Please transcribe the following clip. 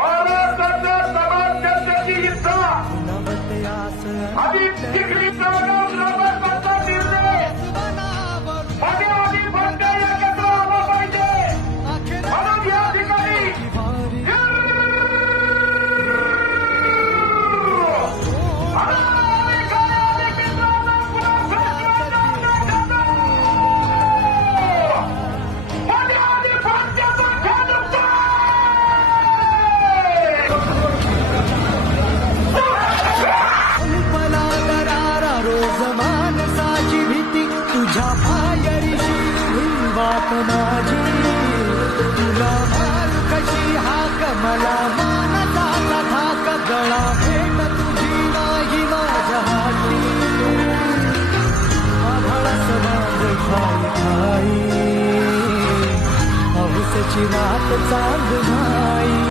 महाराष्ट्राच्या समाजकर्त्याची इच्छा आधी तिकडी प्रवर्गावर लाभार्थ्यांचा निर्णय पाठीमागे भरत्या एकत्र आला पाहिजे म्हणून या ठिकाणी तुझ्या पायरीशी हिंवात माझी तुला मार कशी हाक मला मानताचा धाक गळा भेट तुझी नाही माझ्या हाती आभाळा समाज खाई खाई पाऊसची रात चांद नाही.